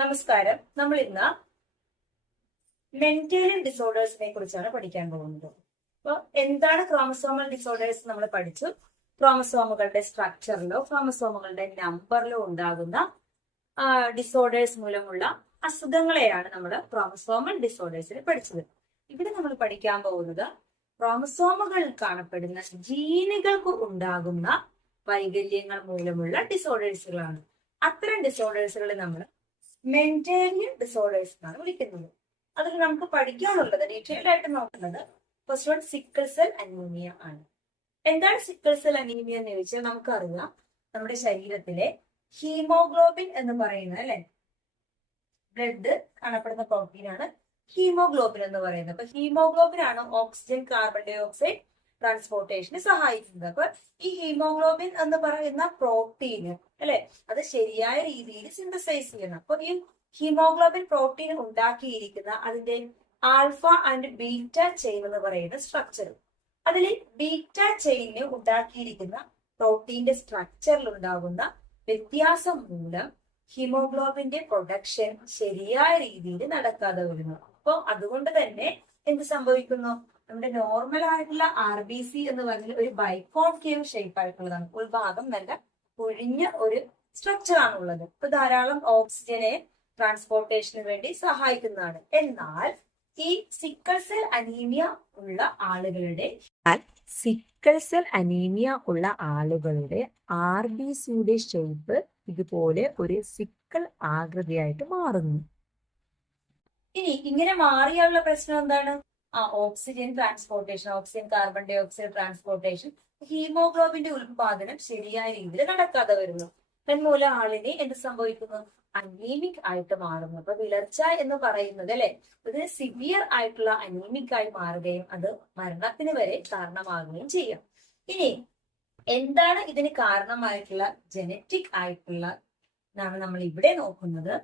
നമസ്കാരം. നമ്മൾ ഇന്ന് മെന്റൽ ഡിസോർഡേഴ്സിനെ കുറിച്ചാണ് പഠിക്കാൻ പോകുന്നത്. അപ്പൊ എന്താണ് ക്രോമസോമൽ ഡിസോർഡേഴ്സ് നമ്മൾ പഠിച്ചു. ക്രോമസോമുകളുടെ സ്ട്രക്ചറിലോ ക്രോമസോമുകളുടെ നമ്പറിലോ ഉണ്ടാകുന്ന ഡിസോർഡേഴ്സ് മൂലമുള്ള അസുഖങ്ങളെയാണ് നമ്മൾ ക്രോമസോമൽ ഡിസോർഡേഴ്സിൽ പഠിച്ചത്. ഇവിടെ നമ്മൾ പഠിക്കാൻ പോകുന്നത് ക്രോമസോമുകളിൽ കാണപ്പെടുന്ന ജീനുകൾക്ക് ഉണ്ടാകുന്ന വൈകല്യങ്ങൾ മൂലമുള്ള ഡിസോർഡേഴ്സുകളാണ്. അത്തരം ഡിസോർഡേഴ്സുകളെ നമ്മൾ മെന്റൽ ഡിസോർഡേഴ്സ് എന്നാണ് വിളിക്കുന്നത്. അതിൽ നമുക്ക് പഠിക്കാനുള്ളത് ഡീറ്റെയിൽഡ് ആയിട്ട് നോക്കുന്നത് first one sickle cell anaemia ആണ്. എന്താണ് സിക്കിൾ സെൽ അനീമിയ എന്ന് ചോദിച്ചാൽ നമുക്കറിയാം, നമ്മുടെ ശരീരത്തിലെ ഹീമോഗ്ലോബിൻ എന്ന് പറയുന്നത് അല്ലെ, ബ്ലഡ് കാണപ്പെടുന്ന പ്രോട്ടീനാണ് ഹീമോഗ്ലോബിൻ എന്ന് പറയുന്നത്. അപ്പൊ ഹീമോഗ്ലോബിൻ ആണ് ഓക്സിജൻ കാർബൺ ഡൈ ഓക്സൈഡ് ട്രാൻസ്പോർട്ടേഷന് സഹായിക്കുന്നത്. അപ്പൊ ഈ ഹീമോഗ്ലോബിൻ എന്ന് പറയുന്ന പ്രോട്ടീന് അല്ലെ, അത് ശരിയായ രീതിയിൽ സിന്തസൈസ് ചെയ്യണം. അപ്പൊ ഈ ഹീമോഗ്ലോബിൻ പ്രോട്ടീൻ ഉണ്ടാക്കിയിരിക്കുന്ന അതിന്റെ ആൽഫ ആൻഡ് ബീറ്റ ചെയിൻ എന്ന് പറയുന്ന സ്ട്രക്ചർ, അതിൽ ബീറ്റ ചെയിന് ഉണ്ടാക്കിയിരിക്കുന്ന പ്രോട്ടീന്റെ സ്ട്രക്ചറിൽ ഉണ്ടാകുന്ന വ്യത്യാസം മൂലം ഹീമോഗ്ലോബിന്റെ പ്രൊഡക്ഷൻ ശരിയായ രീതിയിൽ നടക്കാതെ വരുന്നു. അപ്പൊ അതുകൊണ്ട് തന്നെ എന്ത് സംഭവിക്കുന്നു, നമ്മുടെ നോർമൽ ആയിട്ടുള്ള RBC എന്ന് പറഞ്ഞാൽ ഒരു ബൈകോൺകേവ് ഷേപ്പ് ആയിട്ടുള്ളതാണ്. ഉൾഭാഗം നല്ല ഒഴിഞ്ഞ ഒരു സ്ട്രക്ചർ ആണുള്ളത്. ഇപ്പൊ ധാരാളം ഓക്സിജനെ ട്രാൻസ്പോർട്ടേഷന് വേണ്ടി സഹായിക്കുന്നതാണ്. എന്നാൽ ഈ സിക്കിൾ സെൽ അനീമിയ ഉള്ള ആളുകളുടെ RBCയുടെ ഷേപ്പ് ഇതുപോലെ ഒരു സിക്കിൾ ആകൃതിയായിട്ട് മാറുന്നു. ഇനി ഇങ്ങനെ മാറിയുള്ള പ്രശ്നം എന്താണ്? Oxygen transportation, oxygen carbon dioxide transportation, ഹീമോഗ്ലോബിന്റെ ഉത്പാദനം ശരിയായ രീതിയിൽ നടക്കാതെ വരുന്നു. തന്മൂലം ആളിനെ എന്ത് സംഭവിക്കുന്നു, അനീമിക് ആയിട്ട് മാറുന്നു. അപ്പൊ വിളർച്ച എന്ന് പറയുന്നത് അല്ലെ, ഇത് സിവിയർ ആയിട്ടുള്ള അനീമിക് ആയി മാറുകയും അത് മരണത്തിന് വരെ കാരണമാകുകയും ചെയ്യാം. ഇനി എന്താണ് ഇതിന് കാരണമായിട്ടുള്ള ജനറ്റിക് ആയിട്ടുള്ള നമ്മൾ ഇവിടെ നോക്കുന്നത്.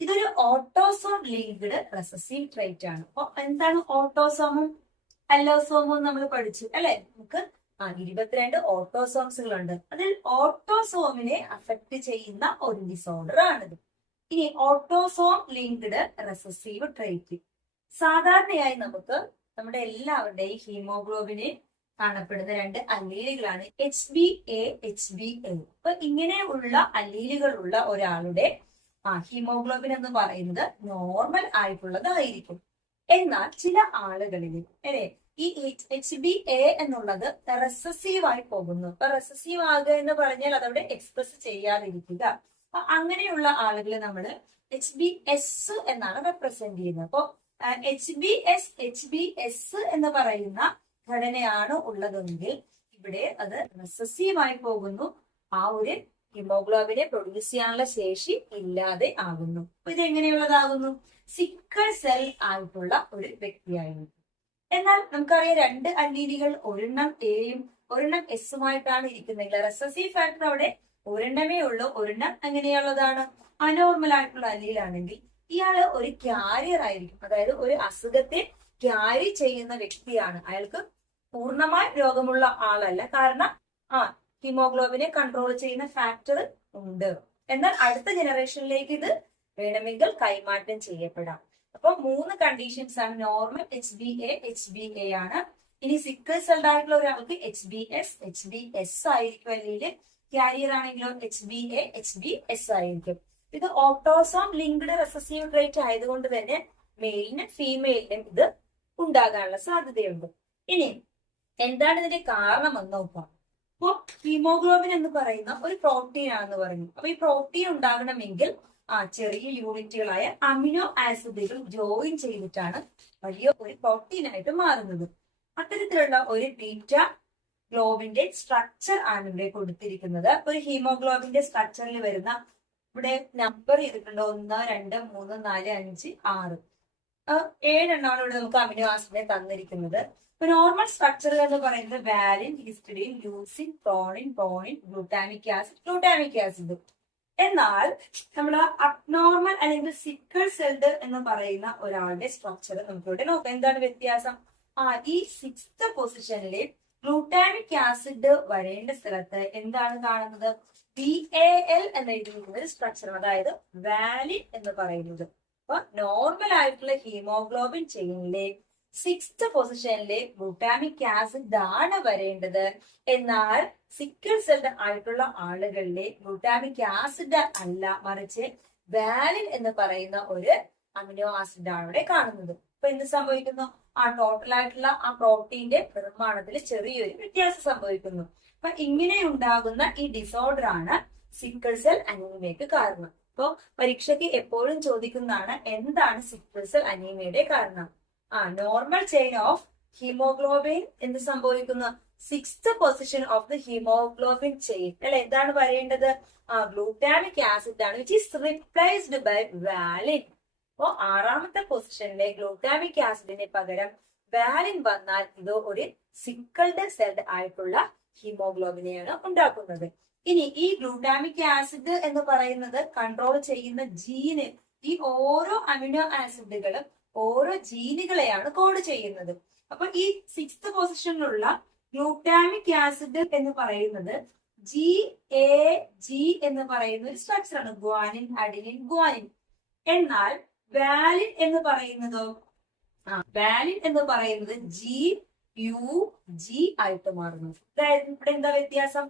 ഇതൊരു ഓട്ടോസോം ലിങ്ക്ഡ് റെസസീവ് ട്രൈറ്റ് ആണ്. അപ്പൊ എന്താണ് ഓട്ടോസോമും അല്ലോസോമും നമ്മൾ പഠിച്ചു അല്ലെ. നമുക്ക് 22 ഓട്ടോസോംസുകളുണ്ട്. അതിൽ ഓട്ടോസോമിനെ അഫക്ട് ചെയ്യുന്ന ഒരു ഡിസോർഡർ ആണിത്. ഇനി ഓട്ടോസോം ലിങ്ക്ഡ് റെസസീവ് ട്രൈറ്റ്, സാധാരണയായി നമുക്ക് നമ്മുടെ എല്ലാവരുടെയും ഹീമോഗ്ലോബിന് കാണപ്പെടുന്ന 2 അല്ലീലുകളാണ് HbA HbA. അപ്പൊ ഇങ്ങനെയുള്ള അല്ലീലുകളുള്ള ഒരാളുടെ ഹീമോഗ്ലോബിൻ എന്ന് പറയുന്നത് നോർമൽ ആയിട്ടുള്ളതായിരിക്കും. എന്നാൽ ചില ആളുകളിൽ അല്ലെ ഈ HbA എന്നുള്ളത് റെസസീവ് ആയി പോകുന്നു. അപ്പൊ റെസസീവ് ആകുക എന്ന് പറഞ്ഞാൽ അതവിടെ എക്സ്പ്രസ് ചെയ്യാതിരിക്കുക. അപ്പൊ അങ്ങനെയുള്ള ആളുകളെ നമ്മൾ HbS എന്നാണ് റെപ്രസെന്റ് ചെയ്യുന്നത്. അപ്പൊ HbS എന്ന് പറയുന്ന ഘടനയാണ് ഉള്ളതെങ്കിൽ ഇവിടെ അത് റെസസീവ് ആയി പോകുന്നു. ആ ഒരു ഹീമോഗ്ലോബിനെ പ്രൊഡ്യൂസ് ചെയ്യാനുള്ള ശേഷി ഇല്ലാതെ ആകുന്നു. അപ്പൊ ഇത് എങ്ങനെയുള്ളതാകുന്നു, സിക്കിൾ സെൽ ആയിട്ടുള്ള ഒരു വ്യക്തിയായിരുന്നു. എന്നാൽ നമുക്കറിയാം 2 അല്ലീലുകൾ ഒരെണ്ണം എയും ഒരെണ്ണം എസുമായിട്ടാണ് ഇരിക്കുന്നതെങ്കിൽ റെസസീവ് ഫാക്ടർ അവിടെ ഒരെണ്ണമേ ഉള്ളൂ. ഒരെണ്ണം എങ്ങനെയുള്ളതാണ്, അനോർമൽ ആയിട്ടുള്ള അല്ലീലാണെങ്കിൽ ഇയാള് ഒരു ക്യാരിയർ ആയിരിക്കും. അതായത് ഒരു അസുഖത്തെ ക്യാരി ചെയ്യുന്ന വ്യക്തിയാണ്. അയാൾക്ക് പൂർണ്ണമായി രോഗമുള്ള ആളല്ല, കാരണം ഹീമോഗ്ലോബിനെ കൺട്രോൾ ചെയ്യുന്ന ഫാക്ടർ ഉണ്ട്. എന്നാൽ അടുത്ത ജനറേഷനിലേക്ക് ഇത് വേണമെങ്കിൽ കൈമാറ്റം ചെയ്യപ്പെടാം. അപ്പൊ 3 കണ്ടീഷൻസ് ആണ്. നോർമൽ HbA ആണ്. ഇനി സിക്കിൾ സെൽഡ് ആയിട്ടുള്ള ഒരാൾക്ക് HbS HbS ആയിരിക്കും, അല്ലെങ്കിൽ ക്യാരിയർ ആണെങ്കിലോ HbA HbS ആയിരിക്കും. ഇത് ഓട്ടോസോം ലിങ്ക്ഡ് റെസസീവ് ട്രൈറ്റ് ആയതുകൊണ്ട് തന്നെ മെയിലിനും ഫീമെയിലിനും ഇത് ഉണ്ടാകാനുള്ള സാധ്യതയുണ്ട്. ഇനി എന്താണ് ഇതിന്റെ കാരണം എന്ന് നോക്കാം. അപ്പൊ ഹീമോഗ്ലോബിൻ എന്ന് പറയുന്ന ഒരു പ്രോട്ടീൻ ആണെന്ന് പറഞ്ഞു. അപ്പൊ ഈ പ്രോട്ടീൻ ഉണ്ടാകണമെങ്കിൽ ചെറിയ യൂണിറ്റുകളായ അമിനോ ആസിഡുകൾ ജോയിൻ ചെയ്തിട്ടാണ് വലിയ ഒരു പ്രോട്ടീൻ ആയിട്ട് മാറുന്നത്. അത്തരത്തിലുള്ള ഒരു ബീറ്റ ഗ്ലോബിന്റെ സ്ട്രക്ചർ ആണ് ഇവിടെ കൊടുത്തിരിക്കുന്നത്. ഒരു ഹീമോഗ്ലോബിന്റെ സ്ട്രക്ചറിൽ വരുന്ന ഇവിടെ നമ്പർ ചെയ്തിട്ടുണ്ട് 1 2 3 4 5 6 7 എണ്ണമാണ് ഇവിടെ നമുക്ക് അമിനോ ആസിഡിനെ തന്നിരിക്കുന്നത്. നോർമൽ സ്ട്രക്ചർ എന്ന് പറയുന്നത് വാലിൻ, ഹിസ്റ്റഡീൻ, ലൂസിൻ, പ്രോണിൻ, ഗ്ലൂട്ടാമിക് ആസിഡ്. എന്നാൽ നമ്മുടെ അബ്നോർമൽ അല്ലെങ്കിൽ സിക്കിൾ സെൽഡ് എന്ന് പറയുന്ന ഒരാളുടെ സ്ട്രക്ചർ നമുക്കിവിടെ നോക്കാം. എന്താണ് വ്യത്യാസം? ഈ 6th പൊസിഷനിൽ ഗ്ലൂട്ടാമിക് ആസിഡ് വരേണ്ട സ്ഥലത്ത് എന്താണ് കാണുന്നത്, VAL എന്ന് എഴുതിയിരിക്കുന്ന ഒരു സ്ട്രക്ചർ, അതായത് വാലിൻ എന്ന് പറയുന്നത്. അപ്പൊ നോർമൽ ആയിട്ടുള്ള ഹീമോഗ്ലോബിൻ ചെയിനിലെ 6th പൊസിഷനിലെ ഗ്ലൂട്ടാമിക് ആസിഡ് ആണ് വരേണ്ടത്. എന്നാൽ സിക്കിൾ സെൽഡ് ആയിട്ടുള്ള ആളുകളിലെ ഗ്ലൂട്ടാമിക് ആസിഡ് അല്ല, മറിച്ച് വാലിൻ എന്ന് പറയുന്ന ഒരു അമിനോ ആസിഡ് ആണ് ഇവിടെ കാണുന്നത്. അപ്പൊ എന്ത് സംഭവിക്കുന്നു? ആ ടോട്ടൽ ആയിട്ടുള്ള ആ പ്രോട്ടീന്റെ നിർമ്മാണത്തിൽ ചെറിയൊരു വ്യത്യാസം സംഭവിക്കുന്നു. അപ്പൊ ഇങ്ങനെ ഉണ്ടാകുന്ന ഈ ഡിസോർഡർ ആണ് സിക്കിൾ സെൽ അനീമിയക്ക് കാരണം. അപ്പൊ പരീക്ഷയ്ക്ക് എപ്പോഴും ചോദിക്കുന്നതാണ്, എന്താണ് സിക്കിൾ സെൽ അനീമിയയുടെ കാരണം? നോർമൽ ചെയിൻ ഓഫ് ഹീമോഗ്ലോബിൻ എന്ത് സംഭവിക്കുന്നു? 6th position of the haemoglobin chain അല്ലെ എന്താണ് വരേണ്ടത്? ഗ്ലൂട്ടാമിക് ആസിഡ് ആണ്, വിച്ച് ഈസ് റിപ്ലേസ്ഡ് ബൈ വാലിൻ. അപ്പോ 6ാമത്തെ പൊസിഷനിലെ ഗ്ലൂട്ടാമിക് ആസിഡിന് പകരം വാലിൻ വന്നാൽ ഇത് ഒരു സിക്കിൾഡ് സെൽഡ് ആയിട്ടുള്ള ഹീമോഗ്ലോബിനെയാണ് ഉണ്ടാക്കുന്നത്. ഇനി ഈ ഗ്ലൂട്ടാമിക് ആസിഡ് എന്ന് പറയുന്നത് കൺട്രോൾ ചെയ്യുന്ന ജീന്, ഈ ഓരോ അമിനോ ആസിഡുകളും ഓരോ ജീനുകളെയാണ് കോഡ് ചെയ്യുന്നത്. അപ്പൊ ഈ 6th പൊസിഷനിലുള്ള ഗ്ലൂട്ടാമിക് ആസിഡ് എന്ന് പറയുന്നത് GAG എന്ന് പറയുന്ന ഒരു സ്ട്രക്ചർ ആണ്, ഗ്വാനിൻ അഡിനിൻ ഗ്വാനിൻ. എന്നാൽ വാലിൻ എന്ന് പറയുന്നതോ, വാലിൻ എന്ന് പറയുന്നത് GUG ആയിട്ട് മാറുന്നു. അതായത് ഇവിടെ എന്താ വ്യത്യാസം?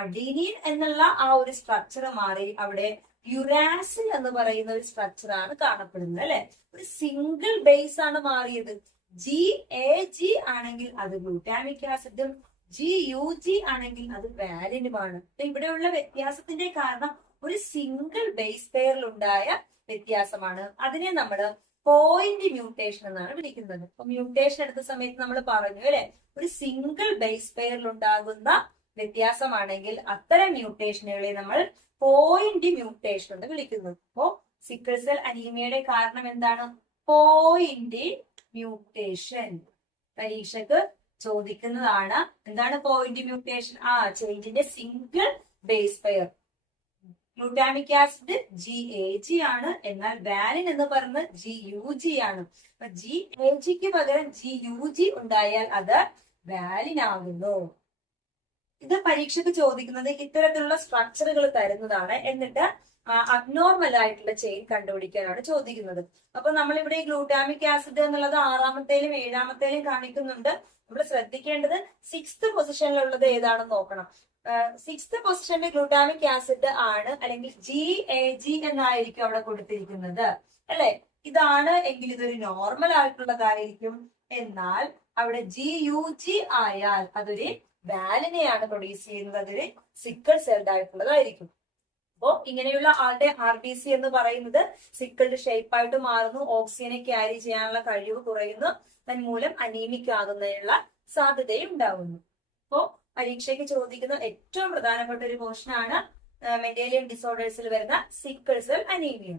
അഡിനിൻ എന്നുള്ള ആ ഒരു സ്ട്രക്ചർ മാറി അവിടെ യുറാസിൽ എന്ന് പറയുന്ന ഒരു സ്ട്രക്ചർ ആണ് കാണപ്പെടുന്നത് അല്ലെ. ഒരു സിംഗിൾ ബേസ് ആണ് മാറിയത്. GAG ആണെങ്കിൽ അത് ഗ്ലൂട്ടാമിക് ആസിഡും GUG ആണെങ്കിൽ അത് വാലിനുമാണ്. ഇവിടെയുള്ള വ്യത്യാസത്തിന്റെ കാരണം ഒരു സിംഗിൾ ബേസ് പെയറിൽ ഉണ്ടായ വ്യത്യാസമാണ്. അതിനെ നമ്മൾ പോയിന്റ് മ്യൂട്ടേഷൻ എന്നാണ് വിളിക്കുന്നത്. അപ്പൊ മ്യൂട്ടേഷൻ എടുത്ത സമയത്ത് നമ്മൾ പറഞ്ഞു അല്ലെ, ഒരു സിംഗിൾ ബേസ് പെയറിൽ ഉണ്ടാകുന്ന വ്യത്യാസമാണെങ്കിൽ അത്തരം മ്യൂട്ടേഷനുകളെ നമ്മൾ പോയിന്റ് മ്യൂട്ടേഷൻ എന്ന് വിളിക്കുന്നു. അപ്പോ സിക്കിൾ സെൽ അനീമിയയുടെ കാരണം എന്താണ്? Point mutation. പരീക്ഷക്ക് ചോദിക്കുന്നതാണ്, എന്താണ് പോയിന്റ് മ്യൂട്ടേഷൻ? ചെയിനിന്റെ single base pair. Glutamic acid GAG ആണ്, എന്നാൽ വാലിൻ എന്ന് പറയുന്നത് GUG ആണ്. അപ്പൊ GAGക്ക് പകരം GUG ഉണ്ടായാൽ അത് വാലിൻ ആകുന്നു. ഇത് പരീക്ഷയ്ക്ക് ചോദിക്കുന്നത് ഇത്തരത്തിലുള്ള സ്ട്രക്ചറുകൾ തരുന്നതാണ്, എന്നിട്ട് അബ്നോർമൽ ആയിട്ടുള്ള ചെയിൻ കണ്ടുപിടിക്കാനാണ് ചോദിക്കുന്നത്. അപ്പൊ നമ്മളിവിടെ ഗ്ലൂട്ടാമിക് ആസിഡ് എന്നുള്ളത് 6ാമത്തേലും 7ാമത്തേലും കാണിക്കുന്നുണ്ട്. നമ്മൾ ശ്രദ്ധിക്കേണ്ടത് 6th പൊസിഷനിലുള്ളത് ഏതാണെന്ന് നോക്കണം. 6th പൊസിഷനിൽ ഗ്ലൂട്ടാമിക് ആസിഡ് ആണ്, അല്ലെങ്കിൽ GAG എന്നായിരിക്കും അവിടെ കൊടുത്തിരിക്കുന്നത് അല്ലെ. ഇതാണ് എങ്കിൽ ഇതൊരു നോർമൽ ആയിട്ടുള്ളതായിരിക്കും. എന്നാൽ അവിടെ GUG ആയാൽ അതൊരു വാലിനെയാണ് പ്രൊഡ്യൂസ് ചെയ്യുന്നത്, അതൊരു സിക്കിൾ സെൽഡ് ആയിട്ടുള്ളതായിരിക്കും. അപ്പോ ഇങ്ങനെയുള്ള ആളുടെ RBC എന്ന് പറയുന്നത് സിക്കിൾഡ് ഷേപ്പ് ആയിട്ട് മാറുന്നു, ഓക്സിജനെ ക്യാരി ചെയ്യാനുള്ള കഴിവ് കുറയുന്നു, തന്മൂലം അനീമിക് ആകുന്നതിനുള്ള സാധ്യതയും ഉണ്ടാകുന്നു. അപ്പോ പരീക്ഷയ്ക്ക് ചോദിക്കുന്ന ഏറ്റവും പ്രധാനപ്പെട്ട ഒരു പോർഷൻ ആണ് മെന്റേലിയൻ ഡിസോർഡേഴ്സിൽ വരുന്ന സിക്കിൾ സെൽ അനീമിയ.